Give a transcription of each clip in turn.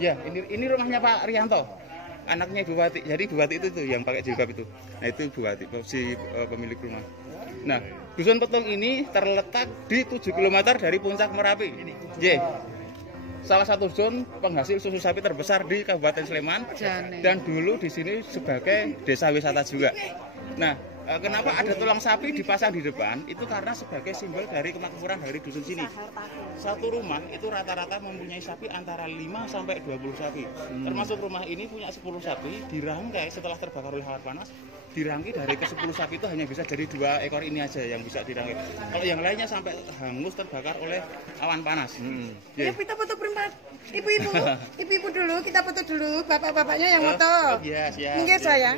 Ya, ini rumahnya Pak Rianto, anaknya Ibu Wati. Jadi Ibu Wati itu tuh yang pakai jilbab itu. Nah itu Ibu Wati, si pemilik rumah. Nah, Dusun Petung ini terletak di 7 km dari puncak Merapi. Salah satu zon penghasil susu sapi terbesar di Kabupaten Sleman. Dan dulu di sini sebagai desa wisata juga. Nah, kenapa ada tulang sapi dipasang di depan? Itu karena sebagai simbol dari kemakmuran dari dusun sini. Satu rumah itu rata-rata mempunyai sapi antara 5 sampai 20 sapi. Termasuk rumah ini punya 10 sapi, dirangkai setelah terbakar oleh awan panas. Dirangkai dari ke-10 sapi itu hanya bisa jadi 2 ekor ini aja yang bisa dirangkai. Kalau yang lainnya sampai hangus terbakar oleh awan panas. Ya, kita foto berempat. Ibu-ibu dulu, kita foto dulu. Bapak-bapaknya yang foto. Iya, siap. Mungkin sayang.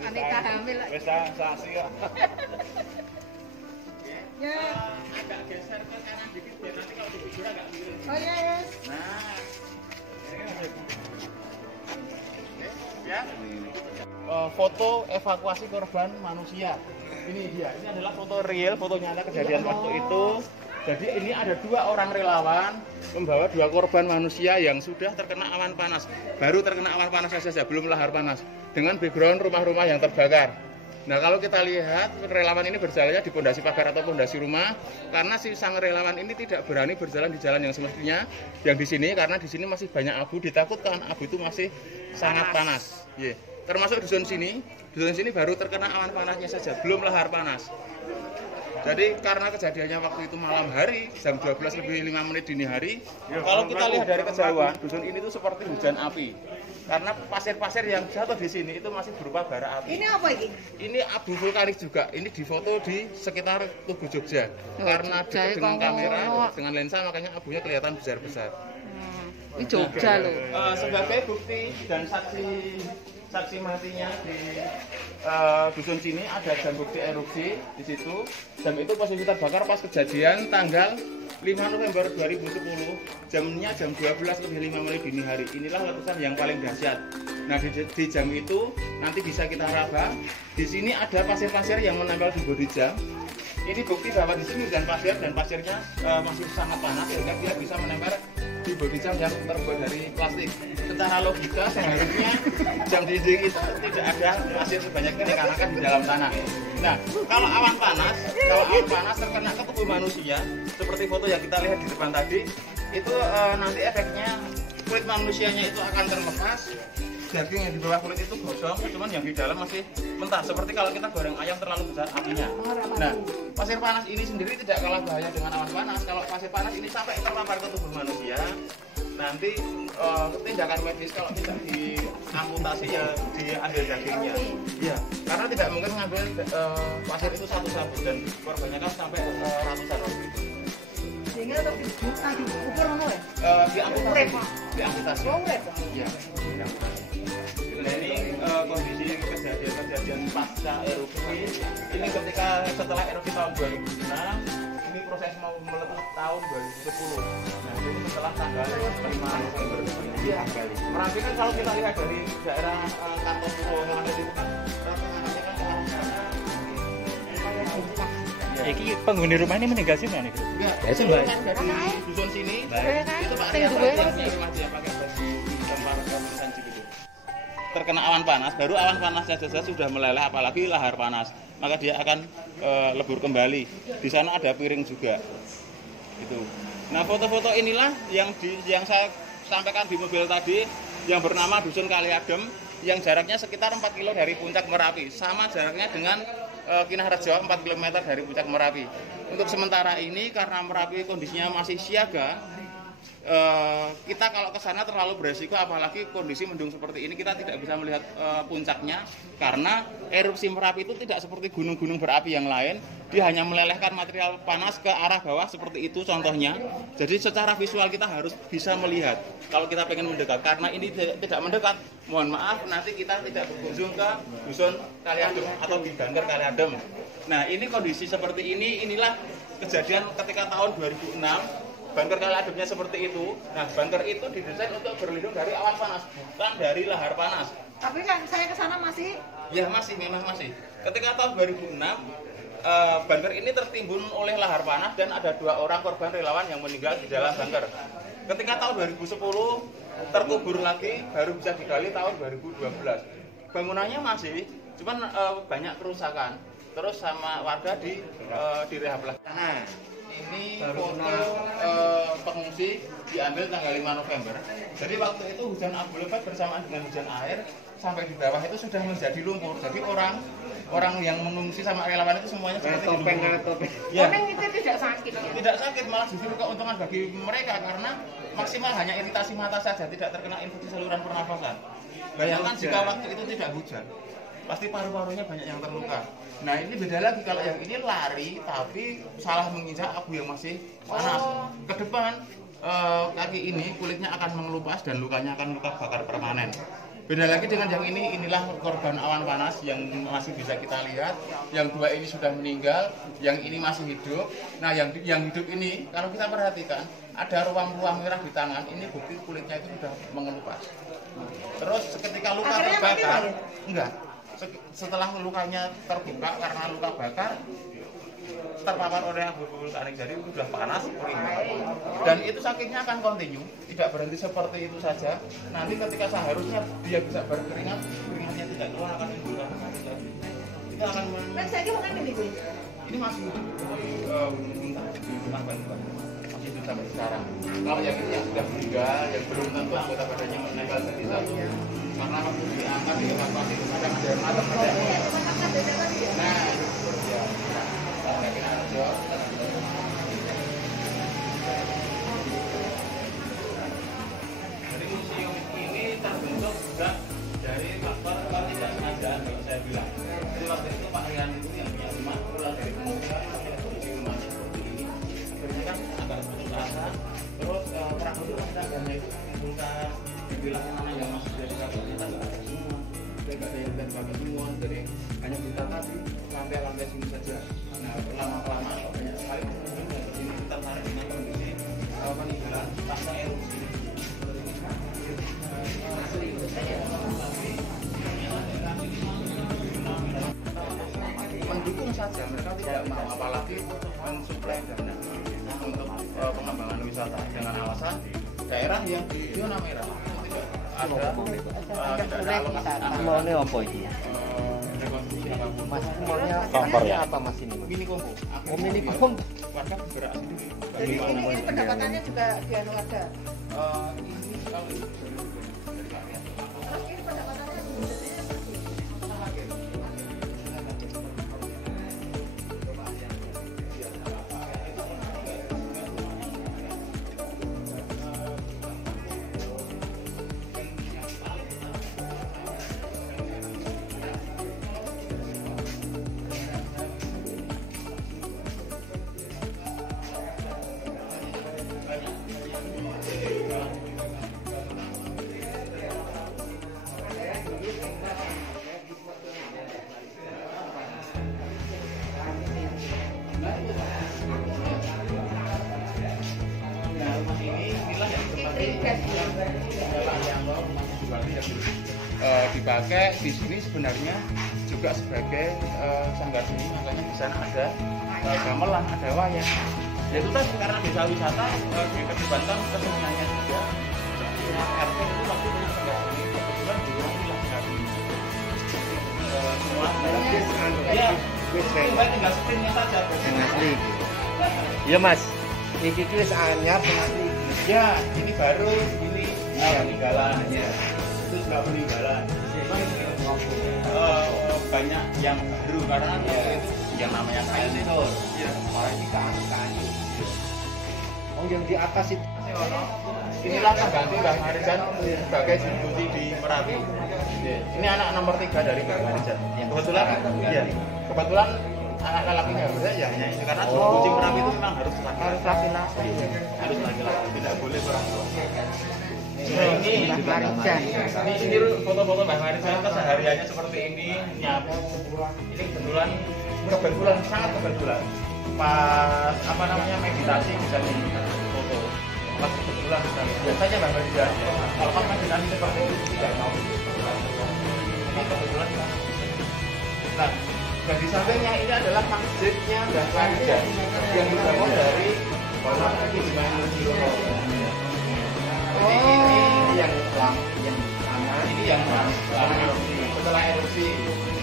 Anita hamil. Wes saksi kok. Ya. Agak geser ke kanan dikit biar nanti kalau di video agak miring. Oh ya, yes. Nah. Ya. Foto evakuasi korban manusia. Ini dia. Ini adalah foto real, foto nyata kejadian waktu itu. Jadi ini ada 2 orang relawan membawa 2 korban manusia yang sudah terkena awan panas. Baru terkena awan panas saja, belum lahar panas. Dengan background rumah-rumah yang terbakar. Nah, kalau kita lihat relawan ini berjalannya di pondasi pagar atau pondasi rumah, karena si sang relawan ini tidak berani berjalan di jalan yang semestinya yang di sini, karena di sini masih banyak abu, ditakutkan abu itu masih sangat panas. Termasuk dusun sini baru terkena awan panasnya saja, belum lahar panas. Jadi karena kejadiannya waktu itu malam hari, jam 12:05 dini hari, kalau kita lihat dari kejauhan, dusun ini tuh seperti hujan api. Karena pasir-pasir yang jatuh di sini itu masih berupa bara api. Ini apa ini? Ini abu vulkanik juga. Ini difoto di sekitar Tugu Jogja. Karena dekat dengan kamera, dengan lensa, makanya abunya kelihatan besar-besar. Ini Jogja loh. Sebagai bukti dan saksi matinya di dusun sini ada jam bukti erupsi di situ. Jam itu posisi terbakar pas kejadian tanggal 5 November 2010, jamnya jam 12:05 dini hari. Inilah letusan yang paling dahsyat. Nah, di jam itu nanti bisa kita raba. Di sini ada pasir-pasir yang menempel di bodi jam. Ini bukti bahwa di sini hujan pasir dan pasirnya masih sangat panas sehingga dia bisa menempel di bodi jam yang terbuat dari plastik. Secara logika seharusnya jam dinding itu tidak ada pasir sebanyak ini karena kan di dalam sana. Nah, kalau awan panas terkena ke tubuh manusia, seperti foto yang kita lihat di depan tadi, itu nanti efeknya kulit manusianya itu akan terlepas, daging yang di bawah kulit itu gosong, cuman yang di dalam masih mentah. Seperti kalau kita goreng ayam terlalu besar apinya. Nah, pasir panas ini sendiri tidak kalah bahaya dengan awan panas. Kalau pasir panas ini sampai terpapar ke tubuh manusia, nanti tindakan medis kalau tidak diamputasi ya diambil dagingnya. Iya, karena tidak mungkin mengambil pasir itu satu sabut dan korbannya kan sampai ratusan orang itu. Sehingga untuk diukur mana ya? Diamputasi. Iya. Nah, ini kondisi kejadian pasca erupsi. Ini ketika setelah erupsi tahun 2006, ini proses mau meletus tahun 2010. Nah, ini setelah tanggal 5 November. Iya. Merapi kan kalau kita lihat dari daerah Kartosuro yang ada di itu kan rata-ratanya kan orang sana. Iki penghuni rumah ini meninggal sih mana? Enggak, ya sih, Mbak. Dari dusun sini. Itu Pak Rianto yang rumah dia pakai baju gambar tulisan gitu. Terkena awan panas, baru awan panasnya saja sudah meleleh, apalagi lahar panas, maka dia akan lebur kembali. Di sana ada piring juga. Itu. Nah, foto-foto inilah yang saya sampaikan di mobil tadi, yang bernama Dusun Kaliadem, yang jaraknya sekitar 4 km dari puncak Merapi, sama jaraknya dengan Kinaharjo 4 km dari puncak Merapi. Untuk sementara ini karena Merapi kondisinya masih siaga, kita kalau ke sana terlalu beresiko, apalagi kondisi mendung seperti ini kita tidak bisa melihat puncaknya karena erupsi Merapi itu tidak seperti gunung-gunung berapi yang lain, dia hanya melelehkan material panas ke arah bawah seperti itu contohnya. Jadi secara visual kita harus bisa melihat kalau kita pengen mendekat, karena ini tidak mendekat, mohon maaf nanti kita tidak berkunjung ke Dusun Kaliadem atau di Banker Kaliadem. Nah, ini kondisi seperti ini, inilah kejadian ketika tahun 2006. Banker Kaliademnya seperti itu. Nah, banker itu didesain untuk berlindung dari awan panas, bukan dari lahar panas. Tapi kan saya ke sana masih? Ya masih, memang masih. Ketika tahun 2006, banker ini tertimbun oleh lahar panas dan ada 2 orang korban relawan yang meninggal di dalam banker. Ketika tahun 2010 terkubur lagi, baru bisa digali tahun 2012. Bangunannya masih, cuman banyak kerusakan. Terus sama warga direhab lagi. Nah, ini foto pengungsi diambil tanggal 5 November. Jadi waktu itu hujan abu lebat bersamaan dengan hujan air sampai di bawah itu sudah menjadi lumpur. Jadi orang yang mengungsi sama relawan itu semuanya seperti topeng. Ya. Topeng itu tidak sakit ya? Tidak sakit, malah justru keuntungan bagi mereka karena maksimal hanya iritasi mata saja, tidak terkena infeksi saluran pernafasan. Bayangkan jika waktu itu tidak hujan, pasti paru-parunya banyak yang terluka. Nah ini beda lagi kalau yang ini lari tapi salah menginjak abu yang masih panas. Ke depan kaki ini kulitnya akan mengelupas dan lukanya akan luka bakar permanen. Beda lagi dengan yang ini, inilah korban awan panas yang masih bisa kita lihat. Yang dua ini sudah meninggal, yang ini masih hidup. Nah yang hidup ini kalau kita perhatikan ada ruam-ruam merah di tangan, ini bukti kulitnya itu sudah mengelupas. Terus ketika luka terbakar, enggak. Setelah lukanya terbuka karena luka bakar terpapar oleh abu vulkanik, jadi itu sudah panas kering dan itu sakitnya akan kontinu, tidak berhenti seperti itu saja. Nanti ketika seharusnya dia bisa berkeringat, keringatnya tidak keluar, akan menimbulkan sakit lagi. Itu akan ini masih masih hidup sampai sekarang. Kalau yang ini yang sudah meninggal, yang belum tentu anggota badannya menempel jadi satu, karena waktu diangkat dievakuasi ada yang matang, ada yang nah jadi museum ini terbentuk juga dari faktor tidak sengajaan kalau saya bilang. Jadi waktu itu Pak Rian itu yang punya rumah pulang dari pengungsian, kondisi rumahnya seperti ini. Akhirnya kan agak putus asa. Terus perang itu tangganya itu menimbulkan dibilangnya mana yang masuk dari kabel ternyata nggak ada semua. Tidak ada yang pakai semua. Jadi hanya ditata di lantai-lantai sini saja. Nah, lama-kelamaan banyak sekali pengunjung ke sini tertarik dengan kondisi peninggalan pasca erupsi. Mendukung saja, mereka tidak mau, apalagi mensuplai dana untuk pengembangan wisata dengan alasan daerah yang di zona merah tidak ada alokasi. Maunya apa itu? Mas, maunya Kompor ya? apa mas ini? Mini kompo. Mini kompo. Warga bergerak sendiri. Jadi ini pendapatannya juga dianu warga. Ini kalau dari rakyat. Ini pendapatannya dipakai di sini sebenarnya juga sebagai sanggar seni, makanya di sana ada gamelan, ada wayang. Yaitu tadi karena desa wisata dikedepankan keseniannya juga. RT itu waktu itu sanggar seni, kebetulan di rumah ini sanggar seni. Semua ya, cuma tinggal sprintnya saja. Asli. Iya mas, ini wis anyar asli. Ya, ini baru, ini peninggalan. Ya. Itu juga peninggalan. Banyak yang baru karena itu yang namanya kain itu. Ya. Ini kayu. Oh yang di atas itu. Inilah pengganti Mbah Marijan sebagai distribusi di Merapi. Ini anak nomor 3 dari Mbah Marijan. Kebetulan anak lelakinya beda ya hanya ini karena distribusi Merapi itu memang harus laki-laki. Harus laki-laki, tidak boleh perempuan. Ini foto-foto Mbah Marijan kesehariannya seperti ini, nyapu. Ini kebetulan sangat kebetulan. Pas meditasi bisa foto. Pas kebetulan biasanya Mbah Marijan kalau pas meditasi seperti itu tidak mau. Ini kebetulan. Nah, dan di sampingnya ini adalah masjidnya Mbah Marijan yang dibangun dari bawah lagi dengan Ini yang lama, Ini yang lama erupsi. Setelah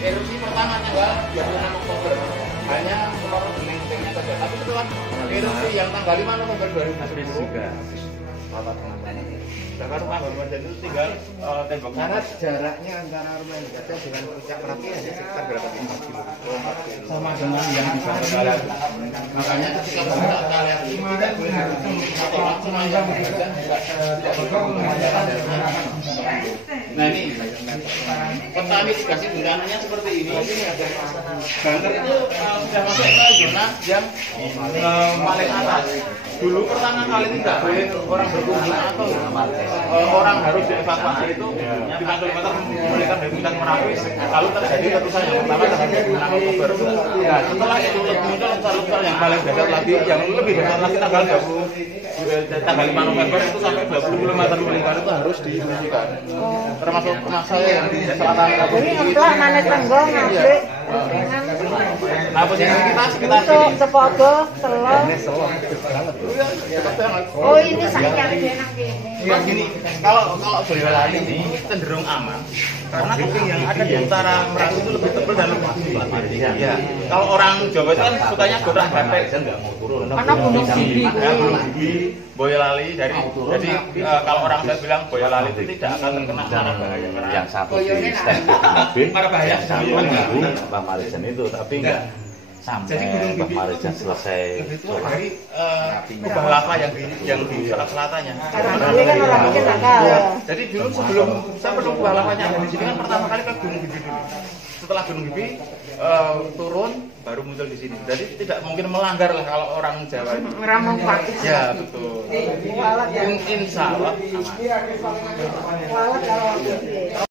erupsi pertama tanggal 26 Oktober hanya separuh bening-beningnya saja. Tapi setelah erupsi yang tanggal 5 November 2010 juga. Bahkan rumah bangunan itu tinggal tembok Karena jaraknya antara rumah yang ada dengan puncak Merapi hanya sekitar berapa 4 kilo? sama dengan yang di Bangka Kalian. Makanya ketika Bangka Kalian ini tidak boleh dihukum atau maksimal yang berbeda, tidak boleh. Nah ini peta mitigasi bencananya seperti ini. Banker itu sudah masuk ke zona yang paling atas. Dulu pertama kali tidak boleh orang berkumpul atau orang harus dievakuasi itu 5 km memulihkan dari puncak Merapi. Lalu terjadi letusan yang pertama terjadi 6 Oktober. Nah setelah itu muncul letusan yang paling dahsyat lagi, yang lebih dahsyat lagi tanggal 5 November itu sampai 20 km melingkar itu harus dihentikan. Termasuk rumah saya yang di selatan. Jadi untuk mana tenggong ngambil Nah posisi kita sekitar untuk sini. sepogo telur. Dekat banget. Oh ini saya yang enak ini. Mas gini, kalau Boyolali ini cenderung aman karena kuping yang ada di utara Merak itu lebih tebal dan lebih kuat. Ya. Kalau orang Jawa itu kan sukanya gorak gatek, nggak mau turun. Karena gunung tinggi. Ya, gunung tinggi, Boyolali jadi kalau orang Jawa bilang Boyolali itu tidak akan terkena marah bahaya. Yang satu di stand mobil, Marah bahaya. yang satu nunggu Mbak Marijan itu, tapi enggak sampai Jadi Gunung Mbak Bibi Marijan selesai lebih tua dari kubah lava yang di selatannya. Karena dia kan orang mungkin nakal. Ya, jadi dulu sebelum saya belum kubah lavanya ada di sini kan pertama kali ke Gunung Bibi dulu. Setelah Gunung Bibi turun baru muncul di sini. Jadi tidak mungkin melanggar lah kalau orang Jawa itu. Ramah praktis. Ya betul. Insya Allah aman. Walau kalau